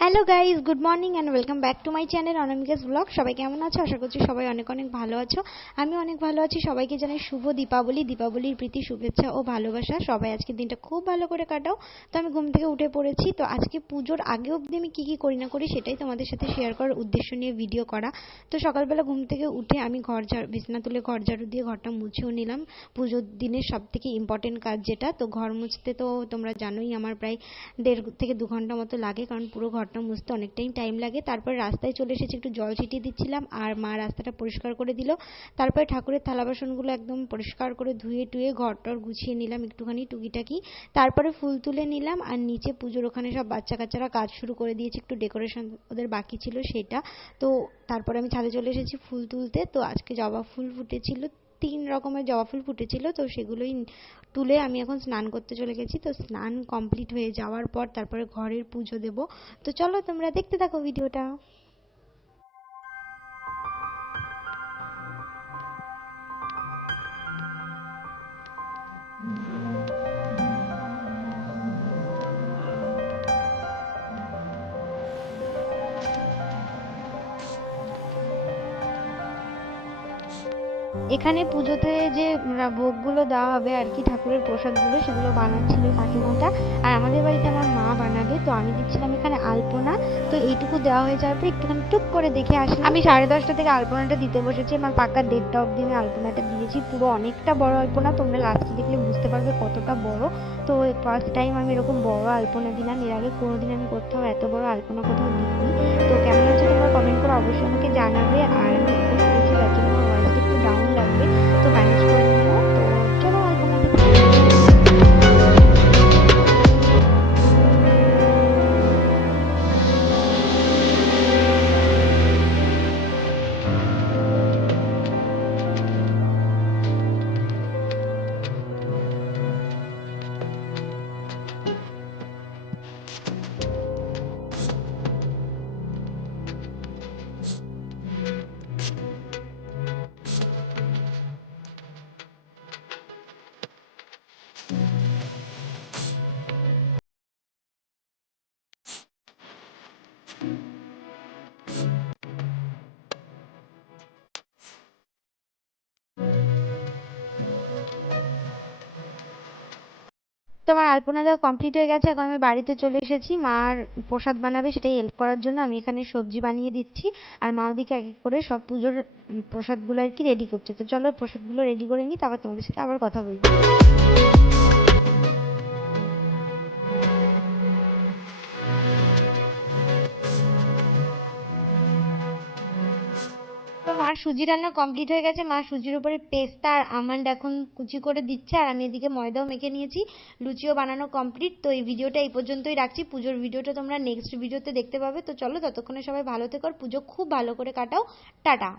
Hello guys, good morning and welcome back to my channel Anamika's blog. সবাই কেমন আছো? আশা করছি সবাই অনেক অনেক ভালো আছো। আমি অনেক ভালো আছি। সবাইকে জানাই শুভ দীপাবলি। দীপাবলির প্রীতি, শুভেচ্ছা ও ভালোবাসা। সবাই আজকের দিনটা খুব ভালো করে কাটাও। তো আমি ঘুম থেকে উঠে পড়েছি। তো আজকে পুজোর আগে অবধি আমি কী কী করি না করি সেটাই তোমাদের সাথে শেয়ার করার উদ্দেশ্য নিয়ে ভিডিও করা। তো সকালবেলা ঘুম থেকে উঠে আমি বিছানা তুলে ঘর ঝাড়ু দিয়ে ঘরটা মুছেও নিলাম। পুজোর দিনের সব থেকে ইম্পর্টেন্ট কাজ যেটা, তো ঘর মুছতে তো তোমরা জানোই আমার প্রায় 1.5 থেকে 2 ঘন্টা মতো লাগে, কারণ পুরো ঘরটা মুছতে অনেকটাই টাইম লাগে। তারপর রাস্তায় চলে এসেছি, একটু জল ছিটিয়ে দিচ্ছিলাম আর মা রাস্তাটা পরিষ্কার করে দিল। তারপরে ঠাকুরের থালা বাসনগুলো একদম পরিষ্কার করে ধুয়ে টুয়ে ঘরটর গুছিয়ে নিলাম একটুখানি টুকিটাকি। তারপরে ফুল তুলে নিলাম আর নিচে পুজোর ওখানে সব বাচ্চা কাচ্চারা কাজ শুরু করে দিয়েছে, একটু ডেকোরেশন ওদের বাকি ছিল সেটা। তো তারপরে আমি ছাদে চলে এসেছি ফুল তুলতে। তো আজকে জবা ফুল ফুটেছিল, 3 রকমের জবা ফুল ফুটেছিল, তো সেগুলোই তুলে আমি এখন স্নান করতে চলে গেছি। তো স্নান কমপ্লিট হয়ে যাওয়ার পর তারপরে ঘরের পুজো দেব। তো চলো তোমরা দেখতে থাকো ভিডিওটা। এখানে পুজোতে যে ভোগগুলো দেওয়া হবে আর কি, ঠাকুরের প্রসাদগুলো, সেগুলো বানাচ্ছিল কাকিমাটা। আর আমাদের বাড়িতে আমার মা বানাবে, তো আমি দিচ্ছিলাম এখানে আলপনা। তো এইটুকু দেওয়া হয়ে যাওয়ার পর একটুখানি টুক করে দেখে আসলাম। আমি 10:30 থেকে আলপনাটা দিতে বসেছি। আমার পাক্কা 1:30টা অবধি আমি আলপনাটা দিয়েছি। পুরো অনেকটা বড় আলপনা, তোমরা লাস্টে দেখলে বুঝতে পারবে কতটা বড়। তো ফার্স্ট টাইম আমি এরকম বড় আলপনা দিলাম। এর আগে কোনোদিন আমি কোথাও এত বড় আলপনা কোথাও দিইনি। তো কেমন হয়েছে তোমরা কমেন্ট করে অবশ্যই আমাকে জানাবে। আর আমি উপোস করেছি, যার জন্য আমার ভয়েসটা একটু ডাউন লাগবে, তো ম্যানেজ করে নিও। তো চলো আলপনা দিতে। তোমার আলপনা দেওয়া কমপ্লিট হয়ে গেছে। এখন আমি বাড়িতে চলে এসেছি। মার প্রসাদ বানাবে, সেটাই হেল্প করার জন্য আমি এখানে সবজি বানিয়ে দিচ্ছি। আর মা ওদিকে এক এক করে সব পুজোর প্রসাদগুলো আর কি রেডি করছে। তো চলো প্রসাদগুলো রেডি করে নিই, তারপর তোমাদের সাথে আবার কথা বলবো। তো মার সুজি রান্না কমপ্লিট হয়ে গেছে। মা সুজির উপরে পেস্তা আর আমন্ড এখন কুচি করে দিচ্ছে, আর আমি এদিকে ময়দাও মেখে নিয়েছি। লুচিও বানানো কমপ্লিট। তো এই ভিডিওটা এই পর্যন্তই রাখছি। পুজোর ভিডিওটা তোমরা নেক্সট ভিডিওতে দেখতে পাবে। তো চলো ততক্ষণে সবাই ভালো থেকো আর পুজো খুব ভালো করে কাটাও। টাটা।